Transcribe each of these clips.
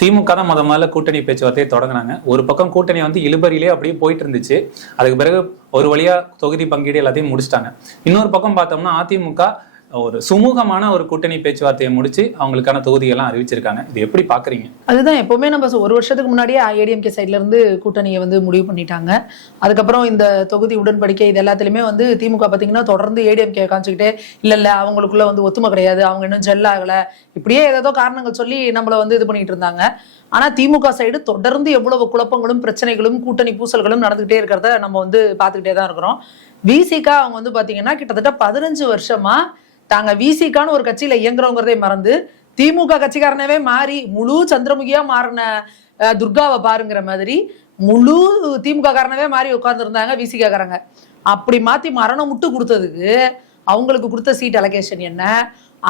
திமுக தான் முதல்ல கூட்டணி பேச்சுவார்த்தையை தொடங்கினாங்க. ஒரு பக்கம் கூட்டணி வந்து இழுபறியிலே அப்படியே போயிட்டு இருந்துச்சு. அதுக்கு பிறகு ஒரு வழியா தொகுதி பங்கீடு எல்லாத்தையும் முடிச்சிட்டாங்க. இன்னொரு பக்கம் பார்த்தோம்னா அதிமுக ஒரு சுமூகமான ஒரு கூட்டணி பேச்சுவார்த்தையை முடிச்சு அவங்களுக்கான தொகுதியெல்லாம் அறிவிச்சிருக்காங்க. இது எப்படி பாக்குறீங்க? அதுதான் எப்பவுமே நம்ம ஒரு வருஷத்துக்கு முன்னாடியே ஏடிஎம்கே சைட்ல இருந்து கூட்டணியை வந்து முடிவு பண்ணிட்டாங்க. அதுக்கப்புறம் இந்த தொகுதி உடன்படிக்கை இது எல்லாத்துலயுமே வந்து திமுக பாத்தீங்கன்னா தொடர்ந்து ஏடிஎம்கே காமிச்சுக்கிட்டே இல்ல அவங்களுக்குள்ள வந்து ஒத்துமை கிடையாது, அவங்க இன்னும் ஜெல் ஆகல, இப்படியே ஏதோ காரணங்கள் சொல்லி நம்மள வந்து இது பண்ணிட்டு இருந்தாங்க. ஆனா திமுக சைடு தொடர்ந்து எவ்வளவு குழப்பங்களும் பிரச்சனைகளும் கூட்டணி பூசல்களும் நடந்துகிட்டே இருக்கிறத நம்ம வந்து பாத்துக்கிட்டே தான் இருக்கிறோம். விசிகா அவங்க வந்து பாத்தீங்கன்னா கிட்டத்தட்ட 15 வருஷமா தாங்க விசிகான்னு ஒரு கட்சியில இயங்குறோங்கிறதே மறந்து திமுக கட்சிக்காரனவே மாறி முழு சந்திரமுகியா மாறின துர்காவை பாருங்கிற மாதிரி முழு திமுக காரனவே மாறி உட்கார்ந்து இருந்தாங்க விசிகா காரங்க. அப்படி மாத்தி மரணம் முட்டு கொடுத்ததுக்கு அவங்களுக்கு கொடுத்த சீட் அலோகேஷன் என்ன?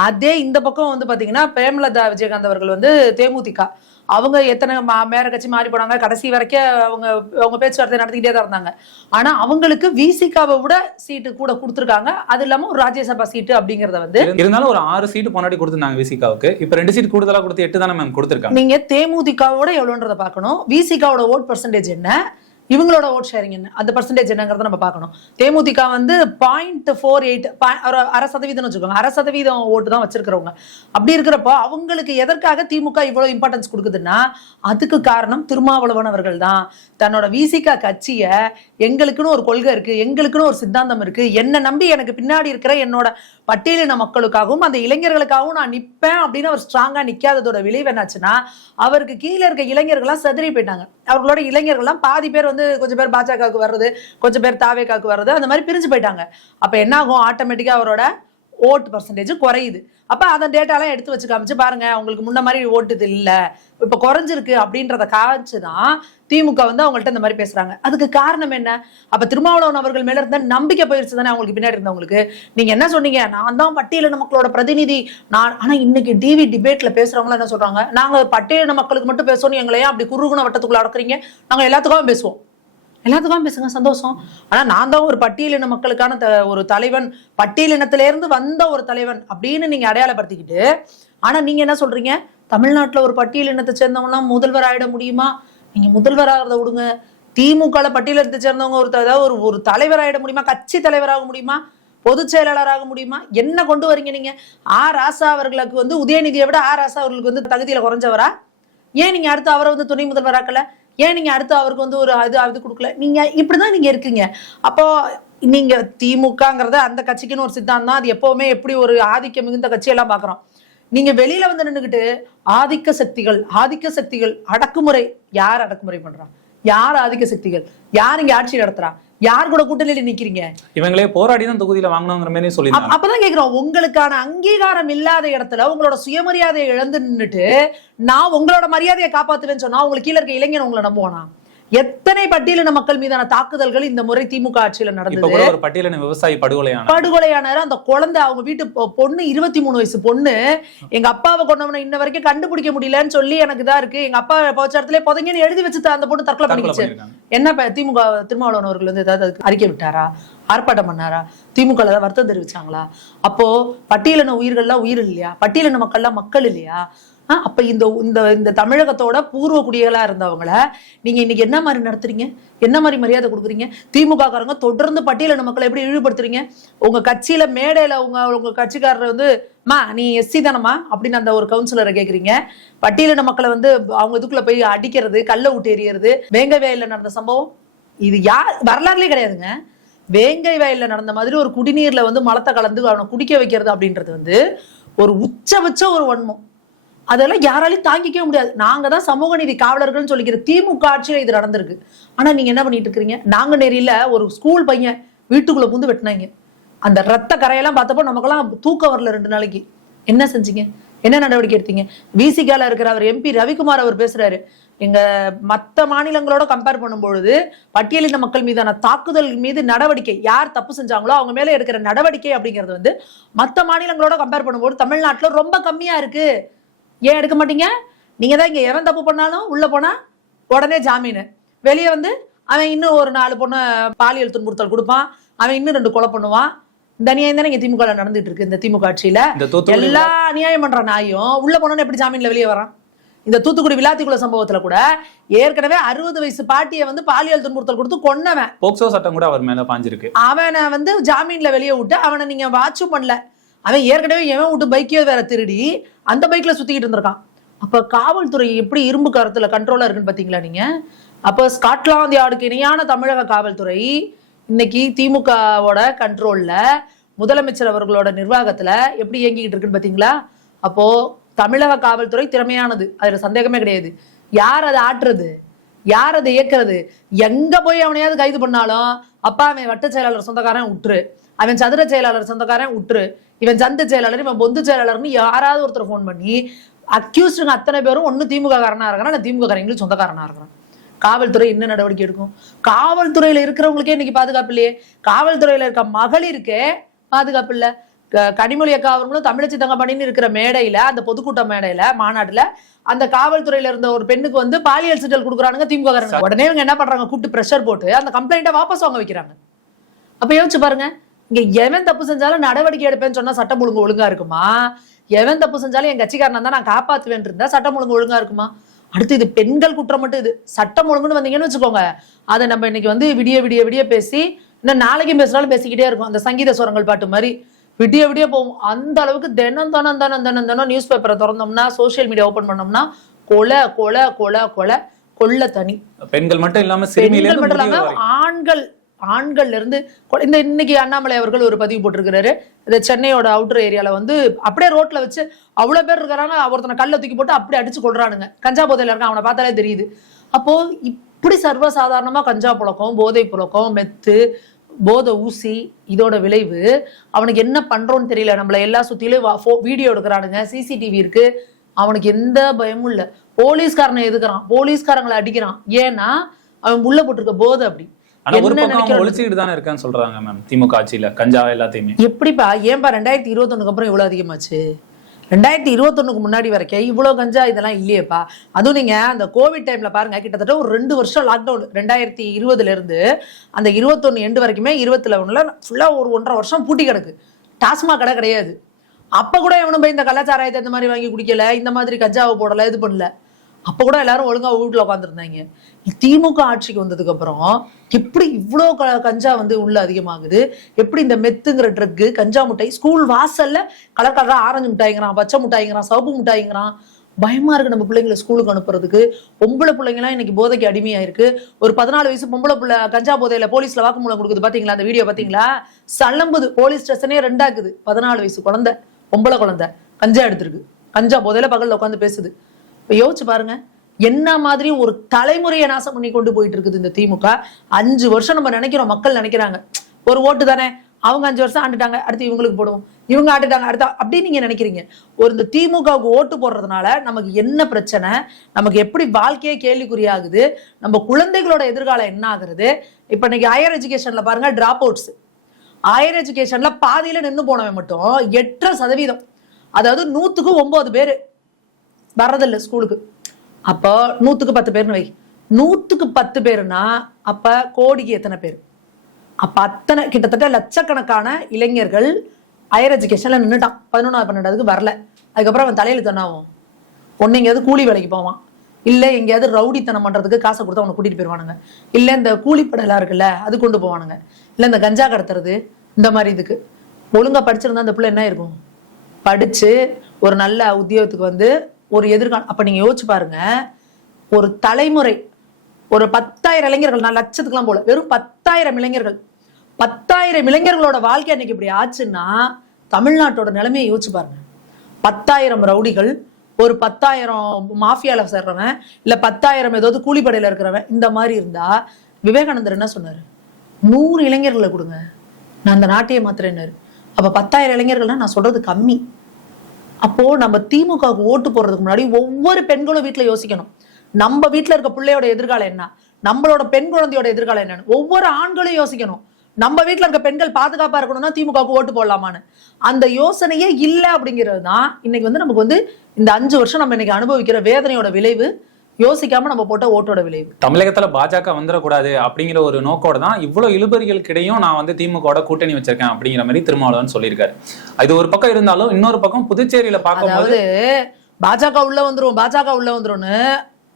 அதே இந்த பக்கம் வந்து பாத்தீங்கன்னா பிரேமலதா விஜயகாந்த் அவர்கள் வந்து தேமுதிக அவங்க எத்தனை மேற கட்சி மாறி போனாங்க, கடைசி வரைக்கும் அவங்க பேச்சுவார்த்தை நடத்திக்கிட்டே தான் இருந்தாங்க. ஆனா அவங்களுக்கு விசிகாவை விட சீட்டு கூட கொடுத்துருக்காங்க. அது இல்லாம ஒரு ராஜ்யசபா சீட்டு அப்படிங்கறத வந்து இருந்தாலும் ஒரு 6 சீட்டு முன்னாடி கொடுத்துருந்தாங்க விசிகாவுக்கு. இப்ப 2 சீட் கூடுதலா கொடுத்து 8 தானே மேம் கொடுத்துருக்காங்க. நீங்க தேமுதிகவோட எவ்வளவுன்றத பாக்கணும். விசிகாவோட ஓட் பெர்சன்டேஜ் என்ன, இவங்களோட ஓட் ஷேரிங் என்ன, அந்த பெர்சன்டேஜ் என்னங்கிறத நம்ம பார்க்கணும். தேமுதிக வந்து 0.48 1/2% வச்சுக்கோங்க, 1/2% ஓட்டு தான் வச்சிருக்கிறவங்க. அப்படி இருக்கிறப்போ அவங்களுக்கு எதற்காக திமுக இவ்வளவு இம்பார்ட்டன்ஸ் கொடுக்குதுன்னா அதுக்கு காரணம் திருமாவளவன் அவர்கள் தான். தன்னோட விசிகா கட்சிய எங்களுக்குன்னு ஒரு கொள்கை இருக்கு, எங்களுக்குன்னு ஒரு சித்தாந்தம் இருக்கு, என்ன நம்பி எனக்கு பின்னாடி இருக்கிற என்னோட பட்டியலின மக்களுக்காகவும் அந்த இளைஞர்களுக்காகவும் நான் நிற்பேன் அப்படின்னு அவர் ஸ்ட்ராங்கா நிக்காததோட விளைவு என்னாச்சுன்னா அவருக்கு கீழே இருக்க இளைஞர்கள்லாம் செதறி போயிட்டாங்க. அவர்களோட இளைஞர்கள்லாம் பாதி பேர் வந்து கொஞ்சம் பேர் பாஜகவுக்கு வர்றது, கொஞ்சம் பேர் தாவேகாவுக்கு வர்றது, அந்த மாதிரி பிரிஞ்சு போயிட்டாங்க. அப்ப என்ன ஆகும், ஆட்டோமேட்டிக்கா அவரோட ஓட்டு பர்சன்டேஜ் குறையுது. அப்ப அந்த டேட்டாலாம் எடுத்து வச்சு காமிச்சு பாருங்க அவங்களுக்கு முன்ன மாதிரி ஓட்டுது இல்ல, இப்ப குறைஞ்சிருக்கு அப்படின்றத காமிச்சுதான் திமுக வந்து அவங்கள்ட்ட இந்த மாதிரி பேசுறாங்க. அதுக்கு காரணம் என்ன? அப்ப திருமாவளவன் அவர்கள் மேல இருந்த நம்பிக்கை போயிருச்சு தானே அவங்களுக்கு பின்னாடி இருந்தவங்களுக்கு. நீங்க என்ன சொன்னீங்க, நான் தான் பட்டியலின மக்களோட பிரதிநிதி நான். ஆனா இன்னைக்கு டிவி டிபேட்ல பேசுறவங்க என்ன சொல்றாங்க, நாங்க பட்டியலின மக்களுக்கு மட்டும் பேசணும், எங்களையும் அப்படி குறுகுண வட்டத்துக்குள்ள அடக்குறீங்க, நாங்க எல்லாத்துக்கும் பேசுவோம். எல்லாத்துக்கும் பேசுங்க, சந்தோஷம். ஆனா நான் தான் ஒரு பட்டியலின மக்களுக்கான ஒரு தலைவன், பட்டியலினத்திலிருந்து வந்த ஒரு தலைவன் அப்படின்னு நீங்க அடையாளப்படுத்திக்கிட்டு, ஆனா நீங்க என்ன சொல்றீங்க, தமிழ்நாட்டுல ஒரு பட்டியலினத்தை சேர்ந்தவங்க முதல்வர் ஆயிட முடியுமா? நீங்க முதல்வர் ஆகிறத விடுங்க, திமுக பட்டியலினத்தை சேர்ந்தவங்க ஒரு தலைவர் ஆயிட முடியுமா? கட்சி தலைவராக முடியுமா? பொதுச் செயலாளராக முடியுமா? என்ன கொண்டு வரீங்க நீங்க? ராசா அவர்களுக்கு வந்து உதயநிதியை விட ராசா அவர்களுக்கு வந்து தகுதியில குறைஞ்சவரா? ஏன் நீங்க அடுத்து அவரை வந்து துணை முதல்வராக்கல? ஏன் நீங்க அடுத்து அவருக்கு வந்து ஒரு அது கொடுக்கல? நீங்க இப்படிதான் நீங்க இருக்கீங்க. அப்போ நீங்க திமுகங்கிறத அந்த கட்சிக்குன்னு ஒரு சித்தாந்தம், அது எப்பவுமே எப்படி ஒரு ஆதிக்கம் மிகுந்த கட்சியெல்லாம் பாக்குறோம். நீங்க வெளியில வந்து நின்றுகிட்டு ஆதிக்க சக்திகள் அடக்குமுறை, யார் அடக்குமுறை பண்றா? யார் ஆதிக்க சக்திகள்? யார் இங்க ஆட்சி நடத்துறா? யார் கூட கூட்டணியில நிக்கிறீங்க? இவங்களே போராடி தான் தொகுதியில வாங்கணுங்கிற மாதிரி சொல்லி அப்பதான் கேக்குறோம், உங்களுக்கான அங்கீகாரம் இல்லாத இடத்துல உங்களோட சுயமரியாதையை இழந்து நின்றுட்டு நான் உங்களோட மரியாதையை காப்பாத்துவேன்னு சொன்னா உங்களுக்கு கீழே இருக்க இளைஞன் உங்களை நம்புவானா? எத்தனை பட்டியலின மக்கள் மீதான தாக்குதல்கள் இந்த முறை திமுக ஆட்சியில நடந்தது. ஒரு பட்டியலின விவசாயி படுகொலையானாரு. அந்த குழந்தை, அவங்க வீட்டு பொண்ணு, 23 வயசு பொண்ணு, எங்க அப்பாவை கொண்டவனை இன்ன வரைக்கும் கண்டுபிடிக்க முடியலன்னு சொல்லி எனக்கு தான் இருக்கு, எங்க அப்பா போச்சாரத்திலே புதைங்கன்னு எழுதி வச்சு அந்த பொண்ணு தற்கொலை பண்ணிக்கிச்சு. என்ன திமுக திருமாவளவன் அவர்கள் வந்து ஏதாவது அறிக்கை விட்டாரா? ஆர்ப்பாட்டம் பண்ணாரா? திமுக ஏதாவது வருத்தம் தெரிவிச்சாங்களா? அப்போ பட்டியலின உயிர்கள்லாம் உயிர் இல்லையா? பட்டியலின மக்கள்லாம் மக்கள் இல்லையா? அப்ப இந்த தமிழகத்தோட பூர்வ குடிகளா இருந்தவங்கள நீங்க இன்னைக்கு என்ன மாதிரி நடத்துறீங்க? என்ன மாதிரி மரியாதை கொடுக்குறீங்க? திமுக காரங்க தொடர்ந்து பட்டியலின மக்களை எப்படி இழிவுபடுத்துறீங்க? உங்க கட்சியில மேடையில உங்க கட்சிக்காரர் வந்து நீ எஸ்சி தானமா அப்படின்னு அந்த ஒரு கவுன்சிலரை கேக்குறீங்க. பட்டியலின மக்களை வந்து அவங்க இதுக்குள்ள போய் அடிக்கிறது, கல்ல விட்டு எறியறது, வேங்கை வயல்ல நடந்த சம்பவம் இது வரலாறுலயே கிடையாதுங்க. வேங்கை வயல்ல நடந்த மாதிரி ஒரு குடிநீர்ல வந்து மலத்தை கலந்து அவனை குடிக்க வைக்கிறது அப்படின்றது வந்து ஒரு உச்சபட்ச ஒரு வன்மம். அதெல்லாம் யாராலையும் தாங்கிக்கவே முடியாது. நாங்க தான் சமூக நீதி காவலர்கள்னு சொல்லிக்கிற திமுக ஆட்சியில இது நடந்திருக்கு. ஆனா நீங்க என்ன பண்ணிட்டு இருக்கீங்க? நாங்குநேரியில ஒரு ஸ்கூல் பையன் வீட்டுக்குள்ள புந்து வெட்டினாங்க. அந்த ரத்த கரையெல்லாம் பார்த்தப்போ நமக்கெல்லாம் தூக்கம் வரல 2 நாளைக்கு. என்ன செஞ்சீங்க? என்ன நடவடிக்கை எடுத்தீங்க? விசிகால இருக்கிற அவர் எம்பி ரவிக்குமார் அவர் பேசுறாரு, எங்க மற்ற மாநிலங்களோட கம்பேர் பண்ணும்பொழுது பட்டியலின மக்கள் மீதான தாக்குதல் மீது நடவடிக்கை, யார் தப்பு செஞ்சாங்களோ அவங்க மேல எடுக்கிற நடவடிக்கை அப்படிங்கிறது வந்து மற்ற மாநிலங்களோட கம்பேர் பண்ணும்போது தமிழ்நாட்டுல ரொம்ப கம்மியா இருக்கு. ஏன் எடுக்க மாட்டீங்க? நீங்க தான் இங்க எவன் தப்பு பண்ணாலும் உள்ள போனா உடனே ஜாமீன், வெளியே வந்து அவன் இன்னும் ஒரு 4 பொண்ணை பாலியல் துன்புறுத்தல் கொடுப்பான், அவன் இன்னும் 2 கொலை பண்ணுவான். இந்த அநியாயம் தானே இங்க திமுக நடந்துட்டு இருக்கு. இந்த திமுக ஆட்சியில எல்லா அநியாயம் பண்ற நாயும் உள்ள போனோன்னு எப்படி ஜாமீன்ல வெளியே வரான்? இந்த தூத்துக்குடி விளாத்திக்குள சம்பவத்துல கூட ஏற்கனவே 60 வயசு பாட்டியை வந்து பாலியல் துன்புறுத்தல் கொடுத்து கொன்னவன். போக்சோ சட்டம் கூட அவர் மேல பாஞ்சிருக்கு. அவனை வந்து ஜாமீன்ல வெளியே விட்டு அவனை நீங்க வாட்சும் பண்ணல. அவன் ஏற்கனவே எவன் விட்டு பைக்கே வேற திருடி அந்த பைக்ல சுத்திக்கிட்டு இருந்திருக்கான். அப்ப காவல்துறை எப்படி இரும்பு கரத்துல கண்ட்ரோலா இருக்குன்னு பாத்தீங்களா நீங்க? அப்ப ஸ்காட்லாந்து யார்டுக்கு இணையான தமிழக காவல்துறை இன்னைக்கு திமுகவோட கண்ட்ரோல்ல, முதலமைச்சர் அவர்களோட நிர்வாகத்துல எப்படி இயங்கிக்கிட்டு இருக்குன்னு பாத்தீங்களா? அப்போ தமிழக காவல்துறை திறமையானது, அதுல சந்தேகமே கிடையாது. யார் அதை ஆட்டுறது, யார் அதை இயக்குறது? எங்க போய் அவனையாவது கைது பண்ணாலும் அப்பா அவன் வட்ட செயலாளர் சொந்தக்காரன் விட்டுரு, அவன் சதுர செயலாளர் சொந்தக்காரன் விட்டுரு, இவன் சந்த செயலாளர், இவன் பொந்து செயலாளர்னு யாராவது ஒருத்தர் போன் பண்ணி அக்யூஸ்டுங்க அத்தனை பேரும் ஒண்ணு திமுக காரனா இருக்கிறான், நான் திமுக காரங்களும் சொந்தக்காரனா இருக்கிறான். காவல்துறை என்ன நடவடிக்கை எடுக்கும்? காவல்துறையில இருக்கிறவங்களுக்கே இன்னைக்கு பாதுகாப்பு இல்லையே. காவல்துறையில இருக்க மகளிருக்கே பாதுகாப்பு இல்ல. கனிமொழி அக்கா அவர்களும் தமிழச்சி தங்கமணின்னு இருக்கிற மேடையில, அந்த பொதுக்கூட்ட மேடையில மாநாட்டுல அந்த காவல்துறையில இருந்த ஒரு பெண்ணுக்கு வந்து பாலியல் சிட்டல் கொடுக்குறானுங்க திமுக காரங்க. உடனே இவங்க என்ன பண்றாங்க, கூப்பிட்டு பிரஷர் போட்டு அந்த கம்ப்ளைண்ட்டை வாபஸ் வாங்க வைக்கிறாங்க. அப்ப யோசிச்சு பாருங்க, இங்க எவன் தப்பு செஞ்சாலும் நடவடிக்கை எடுப்பேன்னு சொன்னா சட்டம் ஒழுங்கு ஒழுங்கா இருக்குமா? எவன் தப்பு செஞ்சாலும் என் கட்சிக்காரனா தான் நான் காப்பாத்துவேன் இருந்தா சட்டம் ஒழுங்கு ஒழுங்கா இருக்குமா? அடுத்து இது பெண்கள் குற்றம் மட்டும், இது சட்டம் ஒழுங்குன்னு வந்தீங்கன்னு வச்சுக்கோங்க, அதை நம்ம இன்னைக்கு வந்து விடிய விடிய விடிய பேசி இன்னும் நாளைக்கும் பேசினாலும் பேசிக்கிட்டே இருக்கும். அந்த சங்கீத சுரங்கள் பாட்டு மாதிரி விடிய விடிய போகும். அந்த அளவுக்கு தினம் நியூஸ் பேப்பரை திறந்தோம்னா, சோசியல் மீடியா ஓபன் பண்ணோம்னா கொலை கொலை கொலை கொலை கொள்ள தனி. பெண்கள் மட்டும் இல்லாம ஆண்கள்ல இருந்து இந்த இன்னைக்கு அண்ணாமலை அவர்கள் ஒரு பதிவு போட்டிருக்கிறாரு. இந்த சென்னையோட அவுட்டர் ஏரியால வந்து அப்படியே ரோட்ல வச்சு அவ்வளவு பேர் இருக்கிறாங்க, ஒருத்தனை கல்ல தூக்கி போட்டு அப்படியே அடிச்சு கொள்றானுங்க. கஞ்சா போதையில இருக்கான், அவனை பார்த்தாலே தெரியுது. அப்போ இப்படி சர்வசாதாரணமா கஞ்சா புழக்கம், போதை புழக்கம், மெத்து, போதை ஊசி, இதோட விளைவு அவனுக்கு என்ன பண்றோன்னு தெரியல. நம்மள எல்லா சுத்திலும் வீடியோ எடுக்கிறானுங்க, சிசிடிவி இருக்கு, அவனுக்கு எந்த பயமும் இல்ல. போலீஸ்காரனை எதுக்குறான், போலீஸ்காரங்களை அடிக்கிறான். ஏன்னா அவன் உள்ள போட்டிருக்க போதை அப்படி. ஒழிச்சுக்கிட்டு தானே இருக்கான்னு சொல்றாங்க மேம் திமுக ஆட்சியில கஞ்சா எல்லாத்தையுமே. எப்படிப்பா, ஏன்பா 2021 அப்புறம் இவ்வளவு அதிகமாச்சு? 2021 முன்னாடி வரைக்கும் இவ்வளவு கஞ்சா இதெல்லாம் இல்லையேப்பா. அதுவும் நீங்க அந்த கோவிட் டைம்ல பாருங்க, கிட்டத்தட்ட ஒரு 2 வருஷம் லாக்டவுன். 2020 இருந்து அந்த 21 எண்டு வரைக்குமே 21ல ஃபுல்லா ஒரு 1.5 வருஷம் பூட்டி கிடக்கு. டாஸ்மாக் கடை கிடையாது. அப்ப கூட இவனும் போய் இந்த கலாச்சாரத்தை இந்த மாதிரி வாங்கி குடிக்கல, இந்த மாதிரி கஞ்சாவை போடல, இது பண்ணல. அப்ப கூட எல்லாரும் ஒழுங்கா வீட்டுல உட்காந்துருந்தாங்க. திமுக ஆட்சிக்கு வந்ததுக்கு அப்புறம் எப்படி இவ்வளோ கஞ்சா வந்து உள்ள அதிகமாகுது? எப்படி இந்த மெத்துங்கிற ட்ரக்கு, கஞ்சா முட்டாய் ஸ்கூல் வாசல்ல கலர் கலரா ஆரஞ்சு மிட்டாய்ங்கிறான், பச்சை மிட்டாய்ங்கிறான், சிவப்பு மிட்டாய்ங்கிறான். பயமா இருக்கு நம்ம பிள்ளைங்களை ஸ்கூலுக்கு அனுப்புறதுக்கு. பொம்பளை பிள்ளைங்கலாம் இன்னைக்கு போதைக்கு அடிமையாயிருக்கு. ஒரு 14 வயசு பொம்பளை பிள்ளை கஞ்சா போதையில போலீஸ்ல வாக்குமூலம் கொடுக்குது, பாத்தீங்களா? அந்த வீடியோ பாத்தீங்களா? சல்லம்புது. போலீஸ் ஸ்டேஷனே 2ஆக்குது. 14 வயசு குழந்தை, பொம்பளை குழந்தை கஞ்சா எடுத்திருக்கு, கஞ்சா போதையில பகல்ல உட்காந்து பேசுது. யோசிச்சு பாருங்க, என்ன மாதிரி ஒரு தலைமுறையை நாசம் பண்ணி கொண்டு போயிட்டு இருக்குது இந்த திமுக. 5 வருஷம் நம்ம நினைக்கிறோம், மக்கள் நினைக்கிறாங்க ஒரு ஓட்டு தானே, அவங்க 5 வருஷம் ஆண்டுட்டாங்க, அடுத்து இவங்களுக்கு போடுவோம், இவங்க ஆண்டுட்டாங்க அடுத்த, அப்படின்னு நீங்க நினைக்கிறீங்க. ஒரு இந்த திமுகவுக்கு ஓட்டு போடுறதுனால நமக்கு என்ன பிரச்சனை, நமக்கு எப்படி வாழ்க்கையே கேள்விக்குறியாகுது, நம்ம குழந்தைகளோட எதிர்காலம் என்ன ஆகுறது? இப்ப இன்னைக்கு ஹையர் எஜுகேஷன்ல பாருங்க, டிராப் அவுட்ஸ். ஹையர் எஜுகேஷன்ல பாதியில நின்று போனவன் மட்டும் 8%, அதாவது 100க்கு 9 பேர் வர்றதில்லை ஸ்கூலுக்கு. அப்போ 100க்கு 10 பேர்னு வை, 100க்கு 10 பேருனா அப்ப கோடிக்கு எத்தனை பேர்? அப்ப அத்தனை கிட்டத்தட்ட லட்சக்கணக்கான இளைஞர்கள் ஹையர் எஜுகேஷன்ல நின்றுட்டான். 11வது 12வதுக்கு வரல. அதுக்கப்புறம் அவன் தலையில தன்னாவும் ஒன்னு எங்கேயாவது கூலி வேலைக்கு போவான், இல்ல எங்கேயாவது ரவுடித்தனம் பண்றதுக்கு காசை கொடுத்து அவனை கூட்டிட்டு போயிருவானுங்க, இல்ல இந்த கூலிப்படலாம் இருக்குல்ல அது கொண்டு போவானுங்க, இல்ல இந்த கஞ்சா கடத்துறது, இந்த மாதிரி இதுக்கு. ஒழுங்கா படிச்சிருந்தா அந்த பிள்ளை என்ன இருக்கும்? படிச்சு ஒரு நல்ல உத்தியோகத்துக்கு வந்து ஒரு எதிர்காலம். அப்ப நீங்க யோசிச்சு பாருங்க, ஒரு தலைமுறை, ஒரு 10,000 இளைஞர்கள், நான் லட்சத்துக்குலாம் போல, வெறும் 10,000 இளைஞர்கள், 10,000 இளைஞர்களோட வாழ்க்கை அன்னைக்கு இப்படி ஆச்சுன்னா தமிழ்நாட்டோட நிலைமையை யோசிச்சு பாருங்க. 10,000 ரவுடிகள், ஒரு 10,000 மாஃபியால சேர்றவன், இல்ல 10,000 ஏதாவது கூலிப்படையில இருக்கிறவன், இந்த மாதிரி இருந்தா விவேகானந்தர் என்ன சொன்னாரு? 100 இளைஞர்களை கொடுங்க, நான் அந்த நாட்டையே மாத்துறேன்னாரு. அப்ப 10,000 இளைஞர்கள்னா நான் சொல்றது கம்மி. அப்போ நம்ம திமுகவுக்கு ஓட்டு போடுறதுக்கு முன்னாடி ஒவ்வொரு பெண்களும் வீட்டுல யோசிக்கணும், நம்ம வீட்டுல இருக்க பிள்ளையோட எதிர்காலம் என்ன, நம்மளோட பெண் குழந்தையோட எதிர்காலம் என்னன்னு ஒவ்வொரு ஆண்களும் யோசிக்கணும். நம்ம வீட்டுல இருக்க பெண்கள் பாதுகாப்பா இருக்கணும்னா திமுகவுக்கு ஓட்டு போடலாமான்னு அந்த யோசனையே இல்லை. அப்படிங்கிறது தான் இன்னைக்கு வந்து நமக்கு வந்து இந்த 5 வருஷம் நம்ம இன்னைக்கு அனுபவிக்கிற வேதனையோட விளைவு, யோசிக்காம நம்ம போட்ட ஓட்டோட விளைவு. தமிழகத்துல பாஜக வந்துடக்கூடாது அப்படிங்கிற ஒரு நோக்கோட தான் இவ்வளவு இழுபறிகளுக்கிடையும் நான் வந்து திமுக கூட்டணி வச்சிருக்கேன் அப்படிங்கிற மாதிரி திருமாவளவன் சொல்லியிருக்காரு. இது ஒரு பக்கம் இருந்தாலும் இன்னொரு பக்கம் புதுச்சேரியில பார்க்கும்போது பாஜக உள்ள வந்துரும்னு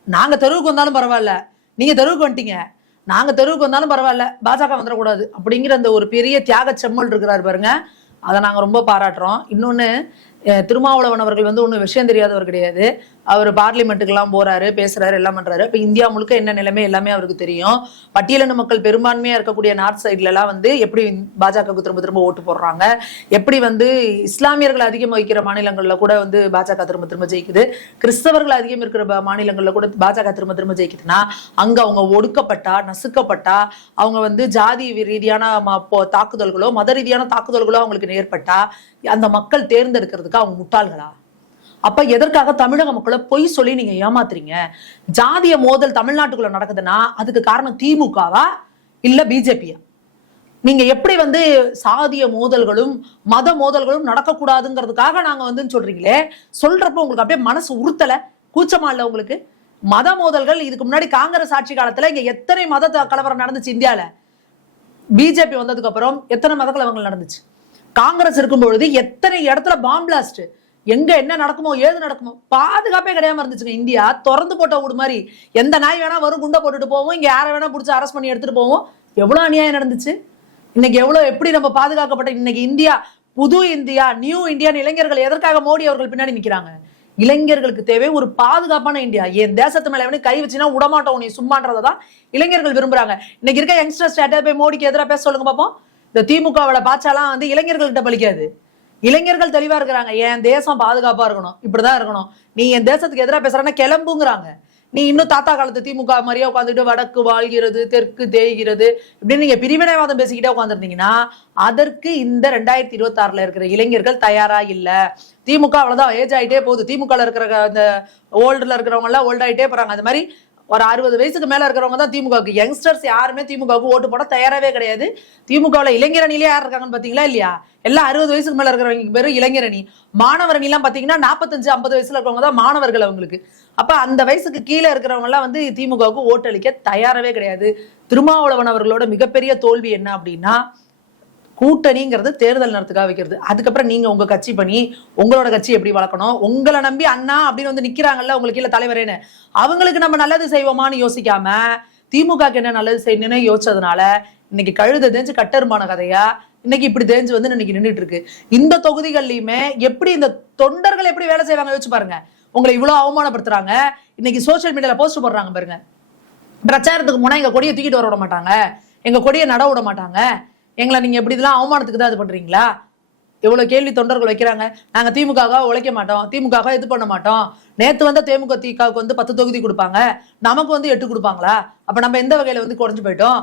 நாங்க தெருவுக்கு வந்தாலும் பரவாயில்ல, நீங்க தெருவுக்கு வந்துட்டீங்க, நாங்க தெருவுக்கு வந்தாலும் பரவாயில்ல, பாஜக வந்துடக்கூடாது அப்படிங்கிற அந்த ஒரு பெரிய தியாக செம்மல் இருக்கிறாரு பாருங்க. அதை நாங்க ரொம்ப பாராட்டுறோம். இன்னொன்னு, திருமாவளவன் அவர்கள் வந்து ஒன்றும் விஷயம் தெரியாதவர் கிடையாது. அவர் பார்லிமெண்ட்டுக்கெல்லாம் போறாரு, பேசுறாரு, எல்லாம் பண்றாரு. இப்போ இந்தியா முழுக்க என்ன நிலைமை எல்லாமே அவருக்கு தெரியும். பட்டியலின மக்கள் பெரும்பான்மையா இருக்கக்கூடிய நார்த் சைட்ல எல்லாம் வந்து எப்படி பாஜகவுக்கு திரும்ப திரும்ப ஓட்டு போடுறாங்க, எப்படி வந்து இஸ்லாமியர்கள் அதிகம் வகிக்கிற மாநிலங்கள்ல கூட வந்து பாஜக திரும்ப திரும்ப ஜெயிக்குது, கிறிஸ்தவர்கள் அதிகம் இருக்கிற மாநிலங்கள்ல கூட பாஜக திரும்ப திரும்ப ஜெயிக்குதுன்னா அங்க அவங்க ஒடுக்கப்பட்டா, நசுக்கப்பட்டா, அவங்க வந்து ஜாதி ரீதியான தாக்குதல்களோ மத ரீதியான தாக்குதல்களோ அவங்களுக்கு ஏற்பட்டா அந்த மக்கள் தேர்ந்தெடுக்கிறதுக்கு அவங்க முட்டாள்களா? அப்ப எதற்காக தமிழக மக்களை பொய் சொல்லி நீங்க ஏமாத்துறீங்க? ஜாதிய மோதல் தமிழ்நாட்டுக்குள்ள நடக்குதுன்னா அதுக்கு காரணம் திமுகவா இல்ல பிஜேபியா? நீங்க எப்படி வந்து சாதிய மோதல்களும் மத மோதல்களும் நடக்கக்கூடாதுங்கிறதுக்காக நாங்க வந்து சொல்றீங்களே, சொல்றப்ப உங்களுக்கு அப்படியே மனசு உறுத்தல, கூச்சமா இல்ல உங்களுக்கு? மத மோதல்கள் இதுக்கு முன்னாடி காங்கிரஸ் ஆட்சி காலத்துல இங்க எத்தனை மத கலவரம் நடந்துச்சு இந்தியால? பிஜேபி வந்ததுக்கு அப்புறம் எத்தனை மத கலவரங்கள் நடந்துச்சு? காங்கிரஸ் இருக்கும் பொழுது எத்தனை இடத்துல பாம் பிளாஸ்ட், எங்க என்ன நடக்குமோ ஏது நடக்குமோ பாதுகாப்பே கிடையாம இருந்துச்சுங்க. இந்தியா திறந்து போட்ட வீடு மாதிரி, எந்த நாய் வேணா வரும், குண்டை போட்டுட்டு போவோம், இங்க யாரை வேணா பிடிச்சி அரெஸ்ட் பண்ணி எடுத்துட்டு போவோம். எவ்வளவு அநியாயம் நடந்துச்சு. இன்னைக்கு எவ்வளவு எப்படி நம்ம பாதுகாக்கப்பட்ட இன்னைக்கு இந்தியா, புது இந்தியா, நியூ இந்தியா. இளைஞர்கள் எதற்காக மோடி அவர்கள் பின்னாடி நிக்கிறாங்க? இளைஞர்களுக்கு தேவை ஒரு பாதுகாப்பான இந்தியா. என் தேசத்து மேல எவனு கை வச்சுன்னா விடமாட்டோம் நீ சும்மான்றதான் இளைஞர்கள் விரும்புறாங்க. இன்னைக்கு இருக்க யங்ஸ்டர்ஸ் போய் மோடிக்கு எதிராக பேச சொல்லுங்க பாப்போம். இந்த திமுகவோட பாச்சாலாம் வந்து இளைஞர்கள்கிட்ட பலிக்காது. இளைஞர்கள் தெளிவா இருக்கிறாங்க, என் தேசம் பாதுகாப்பா இருக்கணும், இப்படிதான் இருக்கணும். நீ என் தேசத்துக்கு எதிராக பேசுறன்னா கிளம்புங்கிறாங்க. நீ இன்னும் தாத்தா காலத்து திமுக மாதிரியே உட்காந்துட்டு வடக்கு வாழ்கிறது தெற்கு தேய்கிறது இப்படின்னு நீங்க பிரிவினைவாதம் பேசிக்கிட்டே உட்காந்துருந்தீங்கன்னா அதற்கு இந்த 2026 இருக்கிற இளைஞர்கள் தயாரா இல்ல. திமுக அவ்வளவுதான் ஏஜ் ஆயிட்டே போகுது. திமுக இருக்கிற அந்த ஓல்டுல இருக்கிறவங்க எல்லாம் ஓல்ட் ஆயிட்டே போறாங்க. அது மாதிரி ஒரு 60 வயசுக்கு மேல இருக்கிறவங்க தான் திமுகவுக்கு. யங்ஸ்டர்ஸ் யாருமே திமுகவுக்கு ஓட்டு போட தயாராவே கிடையாது. திமுகவுல இளைஞரணிலே யார் இருக்காங்கன்னு பாத்தீங்களா இல்லையா? எல்லாம் 60 வயசுக்கு மேல இருக்கிறவங்க பேரு இளைஞரணி. மாணவர் அணி எல்லாம் பாத்தீங்கன்னா 45-50 வயசுல இருக்கிறவங்க தான் மாணவர்கள் அவங்களுக்கு. அப்ப அந்த வயசுக்கு கீழே இருக்கிறவங்க எல்லாம் வந்து திமுகவுக்கு ஓட்டளிக்க தயாராவே கிடையாது. திருமாவளவன் அவர்களோட மிகப்பெரிய தோல்வி என்ன அப்படின்னா, கூட்டணிங்கிறது தேர்தல் நேரத்துக்காக வைக்கிறது. அதுக்கப்புறம் நீங்க உங்க கட்சி பண்ணி உங்களோட கட்சி எப்படி வளர்க்கணும், உங்களை நம்பி அண்ணா அப்படின்னு வந்து நிக்கிறாங்கல்ல உங்களுக்கு இல்ல தலைவரேன்னு, அவங்களுக்கு நம்ம நல்லது செய்வோமான்னு யோசிக்காம திமுகக்கு என்ன நல்லது செய்யணும்னு யோசிச்சதுனால இன்னைக்கு கழுத தேஞ்சு கட்டருமான கதையா இன்னைக்கு இப்படி தேஞ்சு வந்து இன்னைக்கு நின்றுட்டு இருக்கு. இந்த தொகுதிகள்லயுமே எப்படி இந்த தொண்டர்கள் எப்படி வேலை செய்வாங்க யோசிச்சு பாருங்க. உங்களை இவ்வளவு அவமானப்படுத்துறாங்க. இன்னைக்கு சோசியல் மீடியால போஸ்ட் போடுறாங்க பாருங்க, பிரச்சாரத்துக்கு போனா எங்க கொடியை தூக்கிட்டு வர விட மாட்டாங்க, எங்க கொடியை நட விட மாட்டாங்க, எங்களை நீங்க எப்படி இதெல்லாம் அவமானத்துக்கு தான் இது பண்றீங்களா? எவ்வளவு கேள்வி தொண்டர்கள் வைக்கிறாங்க. நாங்க திமுக உழைக்க மாட்டோம், திமுக இது பண்ண மாட்டோம். நேத்து வந்த தேமுதிகவுக்கு வந்து 10 தொகுதி கொடுப்பாங்க, நமக்கு வந்து 8 கொடுப்பாங்களா? அப்ப நம்ம எந்த வகையில வந்து குறைஞ்சு போயிட்டோம்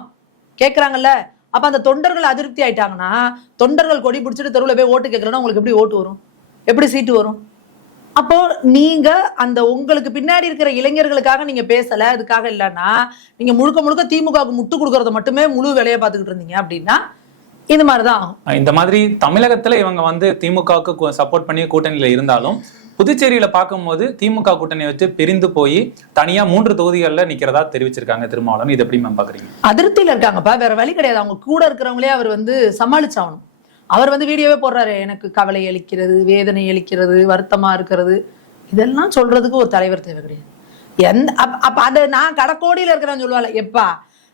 கேக்குறாங்கல்ல. அப்ப அந்த தொண்டர்கள் அதிருப்தி ஆயிட்டாங்கன்னா, தொண்டர்கள் கொடி பிடிச்சிட்டு தெருவில் போய் ஓட்டு கேட்கலன்னா உங்களுக்கு எப்படி ஓட்டு வரும், எப்படி சீட்டு வரும்? அப்போ நீங்க அந்த உங்களுக்கு பின்னாடி இருக்கிற இளைஞர்களுக்காக நீங்க பேசல, அதுக்காக இல்லைன்னா நீங்க முழுக்க முழுக்க திமுகவுக்கு முட்டு கொடுக்கறத மட்டுமே முழு வேலையை பார்த்துக்கிட்டு இருந்தீங்க அப்படின்னா இது மாதிரிதான். இந்த மாதிரி தமிழகத்துல இவங்க வந்து திமுகவுக்கு சப்போர்ட் பண்ணி கூட்டணியில இருந்தாலும் புதுச்சேரியில பார்க்கும்போது திமுக கூட்டணி வச்சு பிரிந்து போய் தனியா 3 தொகுதிகளில் நிக்கிறதா தெரிவிச்சிருக்காங்க திருமாவளவன். இது எப்படி மேம் பாக்குறீங்க? அதிருப்தியில இருக்காங்கப்பா, வேற வழி கிடையாது. அவங்க கூட இருக்கிறவங்களே அவர் வந்து சமாளிச்சாகணும். அவர் வந்து வீடியோவே போடுறாரு, எனக்கு கவலை அளிக்கிறது, வேதனை அளிக்கிறது, வருத்தமா இருக்கிறது, இதெல்லாம் சொல்றதுக்கு ஒரு தலைவர் தேவை கிடையாது. அப்ப அதை நான் கடக்கோடியில இருக்கிறேன்னு சொல்லுவாள். எப்பா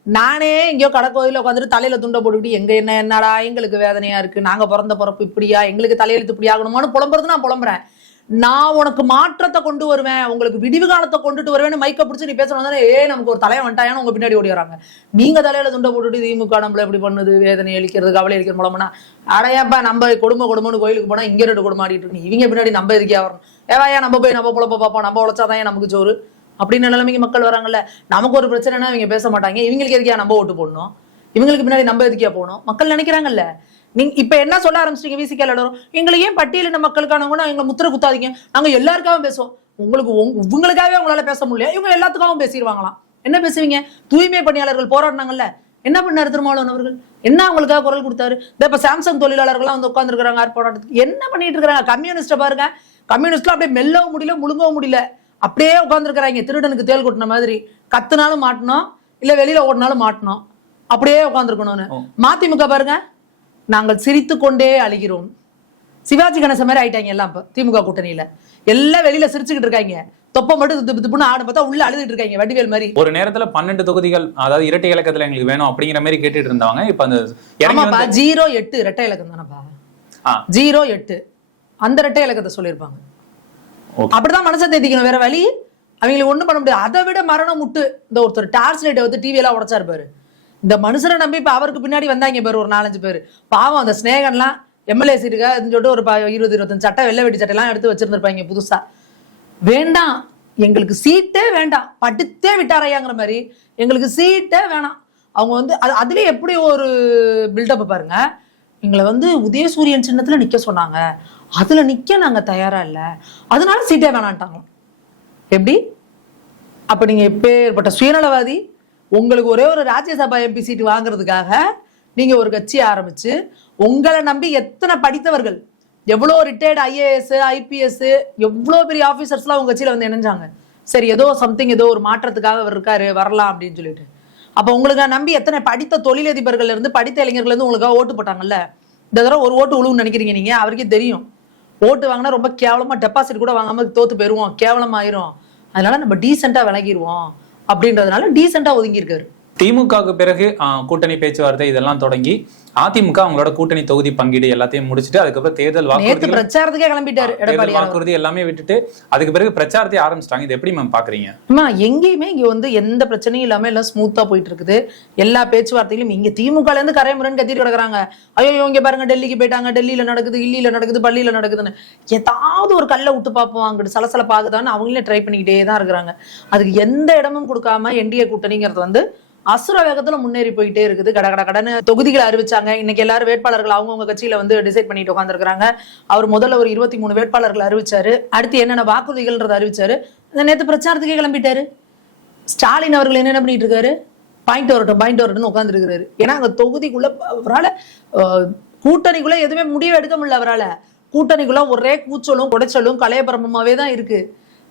நானே எங்கேயோ கடக்கோடியில உட்காந்துட்டு தலையில துண்டை போட்டுக்கிட்டு எங்க என்னடா எங்களுக்கு வேதனையா இருக்கு, நாங்க பிறந்த பிறப்பு இப்படியா, எங்களுக்கு தலையெழுத்து இப்படி ஆகணுமான்னு புலம்புறது நான் புலம்புறேன். நான் உனக்கு மாற்றத்தை கொண்டு வருவேன், உங்களுக்கு விடிவு காலத்தை கொண்டுட்டு வருவேன்னு மைக்க பிடிச்சி நீ பேசணும் தானே. நமக்கு ஒரு தலையை வந்துட்டாயான்னு உங்க பின்னாடி ஓடி வராங்க. நீங்க தலையில துண்டை போட்டுட்டு திமுக நம்மள எப்படி பண்ணுது, வேதனை அளிக்கிறது, கவலை அளிக்கிறது மூலம்னா அடையாப்பா நம்ம கொடுமைன்னு கோயிலுக்கு போனா இங்க 2 கொடுமை ஆடிட்டு இருக்கு, இவங்க பின்னாடி நம்ம எதுக்கே வரணும், ஏவாயா நம்ம போய் நம்ம பொழப்ப பார்ப்போம், நம்ம உழைச்சாதான் நமக்கு சோறு அப்படின்னு நிலைமைக்கு மக்கள் வராங்கல்ல. நமக்கு ஒரு பிரச்சனைனா இவங்க பேச மாட்டாங்க, இவங்களுக்கு எதுக்கியா நம்ம ஓட்டு போடணும், இவங்களுக்கு பின்னாடி நம்ம எதுக்கியா போகணும், மக்கள் நினைக்கிறாங்கல்ல. நீங்க இப்ப என்ன சொல்ல ஆரம்பிச்சிட்டீங்க, விசிகேல எங்களை ஏன் பட்டியலின மக்களுக்கானவங்க எங்களை முத்திர குத்தாதீங்க, நாங்க எல்லாருக்காகவும் பேசுவோம். உங்களுக்காகவே உங்களால பேச முடியல, இவங்க எல்லாத்துக்காகவும் பேசிடுவாங்களாம். என்ன பேசுவீங்க? தூய்மை பணியாளர்கள் போராடினாங்கல்ல, என்ன பண்ணாரு திருமாவளவன் அவர்கள்? என்ன அவங்களுக்காக குரல் கொடுத்தாரு? இப்ப சாம்சங் தொழிலாளர்கள்லாம் வந்து உட்கார்ந்து இருக்காங்க போராட்டத்துக்கு, என்ன பண்ணிட்டு இருக்காங்க? கம்யூனிஸ்ட பாருங்க, கம்யூனிஸ்ட்லாம் அப்படியே மெல்லவும் முடியல முழுங்கவும் முடியல, அப்படியே உட்காந்துருக்கிறாங்க திருடனுக்கு தேல் கொட்டின மாதிரி. கத்துனாலும் மாட்டணும், இல்ல வெளியில ஓடினாலும் மாட்டணும், அப்படியே உட்காந்துருக்கணும்னு. மதிமுக பாருங்க, நாங்கள் சிரித்து கொண்டே அழுகிறோம், சிவாஜி கணேசன் மாதிரி ஆயிட்டாங்க எல்லாம். இப்ப திமுக கூட்டணியில எல்லாம் வெளியில சிரிச்சுக்கிட்டு இருக்காங்க, தொப்பை மட்டும் திப்புன்னு ஆடு பார்த்தா உள்ள அழுதுட்டு இருக்காங்க வடிவேல் மாதிரி. ஒரு நேரத்துல 12 தொகுதிகள், அதாவது இரட்டை இலக்கத்துல எங்களுக்கு வேணும் அப்படிங்கிற மாதிரி கேட்டுட்டு இருந்தவங்க இப்ப அந்த 08 இரட்டை இலக்கம் தானப்பா, 08 அந்த இரட்டை இலக்கத்தை சொல்லியிருப்பாங்க. அப்படிதான் மனசை தேத்திக்கணும், வேற வழி அவங்களுக்கு ஒண்ணும் பண்ண முடியாது. அதை விட மரணம் முட்டு இந்த ஒருத்தர் டார்ச் லைட்டை வந்து டிவி எல்லாம் உடைச்சாரு பாரு. இந்த மனுஷரை நம்பி இப்ப அவருக்கு பின்னாடி வந்தாங்க பாரு ஒரு 4-5 பேர். பாவம் அந்த ஸ்நேகன்லாம் எம்எல்ஏ சீட்டுக்கா சொல்லிட்டு ஒரு 20-25 சட்டை வெள்ளை வெட்டி சட்டை எல்லாம் எடுத்து வச்சிருந்திருப்பாங்க புதுசா. வேண்டாம் எங்களுக்கு சீட்டே வேண்டாம், படுத்தே விட்டாரையாங்கிற மாதிரி எங்களுக்கு சீட்டே வேணாம். அவங்க வந்து அதுலயே எப்படி ஒரு பில்டப் பாருங்க. எங்களை வந்து உதயசூரியன் சின்னத்துல நிக்க சொன்னாங்க, அதுல நிக்க நாங்க தயாரா இல்ல, அதனால சீட்டே வேணான்ட்டாங்க. எப்படி அப்ப நீங்க எப்பேற்பட்ட சுயநலவாதி? உங்களுக்கு ஒரே ஒரு ராஜ்யசபா எம்பி சீட்டு வாங்குறதுக்காக நீங்க ஒரு கட்சி ஆரம்பிச்சு உங்களை நம்பி எத்தனை படித்தவர்கள், எவ்வளோ ரிட்டையர்டு IAS IPS எவ்வளோ பெரிய ஆஃபீஸர்ஸ்லாம் உங்க கட்சியில வந்து இணைஞ்சாங்க. சரி ஏதோ சம்திங் ஏதோ ஒரு மாற்றத்துக்காக அவர் இருக்காரு வரலாம் அப்படின்னு சொல்லிட்டு, அப்ப உங்களுக்கு நம்பி எத்தனை படித்த தொழிலதிபர்கள் இருந்து படித்த இளைஞர்கள் இருந்து உங்களுக்காக ஓட்டு போட்டாங்கல்ல. இந்த தடவை ஒரு ஓட்டு உழுவுன்னு நினைக்கிறீங்க நீங்க, அவருக்கே தெரியும் ஓட்டு வாங்கினா ரொம்ப கேவலமா டெபாசிட் கூட வாங்காம தோத்து போயிருவோம், கேவலமாயிரும், அதனால நம்ம டீசெண்டா விலகிடுவோம் அப்படின்றதுனால டீசெண்டா ஒதுங்கி இருக்காரு. திமுகவுக்கு பிறகு கூட்டணி பேச்சுவார்த்தை இதெல்லாம் தொடங்கி அதிமுக அவங்களோட கூட்டணி தொகுதி பங்கீடு எல்லாத்தையும் முடிச்சுட்டு அதுக்கப்புறம் தேர்தல் வாக்குறுதி பிரச்சாரத்துக்கே கிளம்பிட்டாரு எடப்பாடி. வாக்குறுதி எல்லாமே விட்டுட்டு அதுக்கு பிறகு பிரச்சாரத்தை ஆரம்பிச்சிட்டாங்க. இது எப்படி மேம் பாக்குறீங்க? எங்கேயுமே இங்க வந்து எந்த பிரச்சனையும் இல்லாம எல்லாம் ஸ்மூத்தா போயிட்டு இருக்குது. எல்லா பேச்சுவார்த்தையிலும் இங்க திமுகல இருந்து கரைமுறைன்னு கத்திட்டு கிடக்குறாங்க. ஐயோ இங்க பாருங்க டெல்லிக்கு போயிட்டாங்க, டெல்லியில நடக்குது, இல்லியில நடக்குது, பள்ளியில நடக்குதுன்னு ஏதாவது ஒரு கல்ல விட்டு பார்ப்போம் அங்கிட்டு சலசலப்பாகுதான்னு அவங்களே ட்ரை பண்ணிக்கிட்டே தான் இருக்கிறாங்க. அதுக்கு எந்த இடமும் கொடுக்காம என்டிஏ கூட்டணிங்கிறது வந்து அசுர வேகத்துல முன்னேறி போயிட்டே இருக்குது. கடன்னு தொகுதிகளை அறிவிச்சாங்க. இன்னைக்கு எல்லாரும் வேட்பாளர்கள் அவங்கவுங்க கட்சியில வந்து டிசைட் பண்ணிட்டு உட்காந்துருக்காங்க. அவர் முதல்ல ஒரு 23 வேட்பாளர்கள் அறிவிச்சாரு, அடுத்து என்னென்ன வாக்குறுதிகள்ன்றதை அறிவிச்சாரு. நேற்று பிரச்சாரத்துக்கே கிளம்பிட்டாரு. ஸ்டாலின் அவர்கள் என்ன பண்ணிட்டு இருக்காரு, பாயிண்ட் வரட்டும் உட்கார்ந்து இருக்கிறாரு. ஏன்னா அங்க தொகுதிக்குள்ள அவரால் கூட்டணிக்குள்ள எதுவுமே முடிவு எடுக்க முடியல. அவரால் கூட்டணிக்குள்ள ஒரே கூச்சலும் குடைச்சலும் கலையபரமாவே தான் இருக்கு.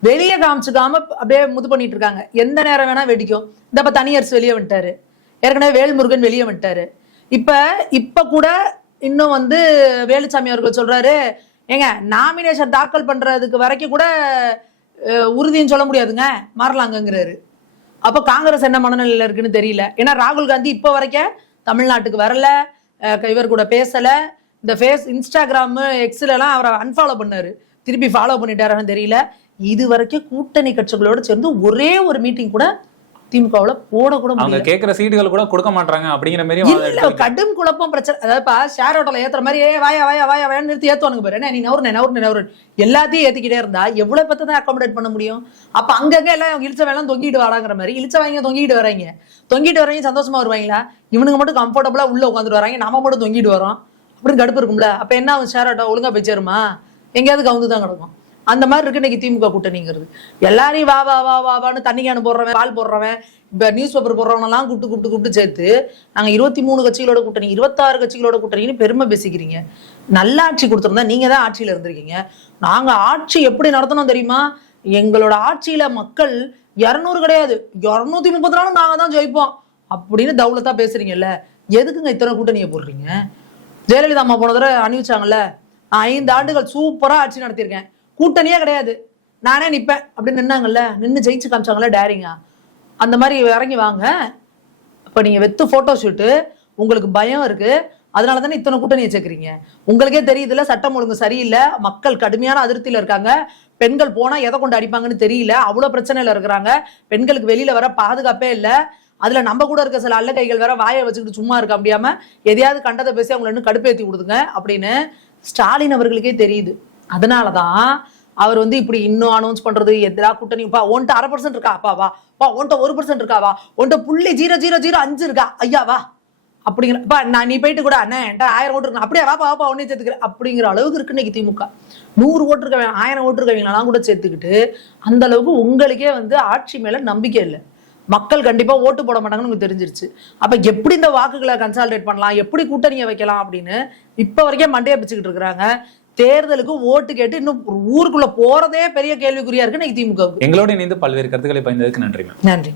வெளியே காமிச்சுக்காம அப்படியே முது பண்ணிட்டு இருக்காங்க. எந்த நேரம் வேணா வெடிக்கும். இந்த தனியரசு வெளியே வந்துட்டாரு, ஏற்கனவே வேல்முருகன் வெளியே வந்துட்டாரு. இப்ப கூட இன்னும் வந்து வேலுச்சாமி அவர்கள் சொல்றாரு, ஏங்க நாமினேஷன் தாக்கல் பண்றதுக்கு வரைக்கும் கூட உறுதின்னு சொல்ல முடியாதுங்க, மாறலாங்கிறாரு. அப்ப காங்கிரஸ் என்ன மனநிலையில இருக்குன்னு தெரியல. ஏன்னா ராகுல் காந்தி இப்ப வரைக்கும் தமிழ்நாட்டுக்கு வரல, இவர் கூட பேசல. இந்த இன்ஸ்டாகிராம் எக்ஸ்ல எல்லாம் அவரை அன்ஃபாலோ பண்ணாரு, திருப்பி ஃபாலோ பண்ணிட்டாரான்னு தெரியல. இது வரைக்கும் கூட்டணி கட்சிகளோட சேர்ந்து ஒரே ஒரு மீட்டிங் கூட திமுகவுல போட கூட அவங்க கேட்கிற சீட்டுகள் கூட கொடுக்க மாட்டாங்க அப்படிங்கிற மாதிரி கடும் குழப்பம் பிரச்சனை. அதாவது ஷேர் ஆட்டோல ஏத்துற மாதிரி வாயா நிறுத்தி ஏத்துவானுங்க பாரு. என்ன நீ நவரு எல்லாத்தையும் ஏத்திக்கிட்டே இருந்தா எவ்வளவு பத்தி தான் அகாமடேட் பண்ண முடியும்? அப்ப அங்கங்க எல்லாம் இழிச்ச வேலாம் தொங்கிட்டு வராங்கிற மாதிரி இழிச்ச வாங்க தொங்கிட்டு வராங்க சந்தோஷமா வருவாங்களா? இவனுங்க மட்டும் கம்ஃபர்டபுளா உள்ள உட்காந்துட்டு வராங்க, நம்ம மட்டும் தொங்கிட்டு வரோம் அப்படின்னு கடுப்பு இருக்கும்ல. அப்ப என்ன ஆகும்? ஷேர் ஆட்டோ ஒழுங்கா போய் சேருமா? எங்கேயாவது கவுந்துதான் கிடக்கும். அந்த மாதிரி இருக்கு இன்னைக்கு திமுக கூட்டணிங்கிறது. எல்லாரையும் வான்னு தண்ணி கேனு போடுறவன், பால் போடுறவன், இப்ப நியூஸ் பேப்பர் போடுறவனெல்லாம் கூப்பிட்டு சேர்த்து நாங்க 23 கட்சிகளோட கூட்டணி 26 கட்சிகளோட கூட்டணின்னு பெருமை பேசிக்கிறீங்க. நல்ல ஆட்சி கொடுத்துருந்தா நீங்க தான் ஆட்சியில இருந்திருக்கீங்க. நாங்க ஆட்சி எப்படி நடத்தணும் தெரியுமா? எங்களோட ஆட்சியில மக்கள் 200 கிடையாது 234 நாங்க தான் ஜெயிப்போம் அப்படின்னு தௌலத்தா பேசுறீங்கல்ல. எதுக்குங்க இத்தனை கூட்டணியை போடுறீங்க? ஜெயலலிதா அம்மா போன தடவை அணிவிச்சாங்கல்ல, 5 ஆண்டுகள் சூப்பரா ஆட்சி நடத்திருக்கேன், கூட்டணியே கிடையாது, நானே நிப்பேன் அப்படின்னு நின்னாங்கல்ல, நின்று ஜெயிச்சு காமிச்சாங்கல்ல டேரிங்கா. அந்த மாதிரி இறங்கி வாங்க. இப்ப நீங்க வெத்து போட்டோ ஷூட்டு, உங்களுக்கு பயம் இருக்கு, அதனால தானே இத்தனை கூட்டணியை சேர்க்குறீங்க. உங்களுக்கே தெரியுதுல சட்டம் ஒழுங்கு சரியில்லை, மக்கள் கடுமையான அதிருப்தியில இருக்காங்க, பெண்கள் போனா எதை கொண்டு அடிப்பாங்கன்னு தெரியல, அவ்வளவு பிரச்சனையில இருக்கிறாங்க, பெண்களுக்கு வெளியில வர பாதுகாப்பே இல்லை. அதுல நம்ம கூட இருக்க சில அல்ல கைகள் வேற வாயை வச்சுக்கிட்டு சும்மா இருக்க முடியாம எதையாவது கண்டதை பேசி அவங்களை இன்னும் கடுப்பேற்றி கொடுத்துங்க அப்படின்னு ஸ்டாலின் அவர்களுக்கே தெரியுது. அதனாலதான் அவர் வந்து இப்படி இன்னும் அனௌன்ஸ் பண்றது எதிரா கூட்டணி ஒன்ட்டு 1/2% இருக்கா அப்பாவா, ஒன்ட்ட 1% இருக்காவா, ஒன்ட்ட 0.0005 இருக்கா ஐயாவா அப்படிங்கிற நான் நீ போயிட்டு கூட அண்ணா என்கிட்ட 1000 ஓட்டு இருக்கு அப்படியே வாப்பா ஒன்னே சேர்த்துக்கிறேன் அப்படிங்கிற அளவுக்கு இருக்கு இன்னைக்கு திமுக. 100 ஓட்டு இருக்க 1000 ஓட்டு இருக்கவங்களாம் கூட சேர்த்துக்கிட்டு அந்த அளவுக்கு உங்களுக்கே வந்து ஆட்சி மேல நம்பிக்கை இல்லை. மக்கள் கண்டிப்பா ஓட்டு போட மாட்டாங்கன்னு உங்களுக்கு தெரிஞ்சிருச்சு. அப்ப எப்படி இந்த வாக்குகளை கன்சாலிடேட் பண்ணலாம், எப்படி கூட்டணியை வைக்கலாம் அப்படின்னு இப்ப வரைக்கும் மண்டையை பிச்சுக்கிட்டு இருக்கிறாங்க. தேர்தலுக்கு ஓட்டு கேட்டு இன்னும் ஊருக்குள்ள போறதே பெரிய கேள்விக்குறியா இருக்கு திமுக. எங்களோட இணைந்து பல்வேறு கருத்துக்களை பகிர்ந்ததுக்கு நன்றி. நன்றி.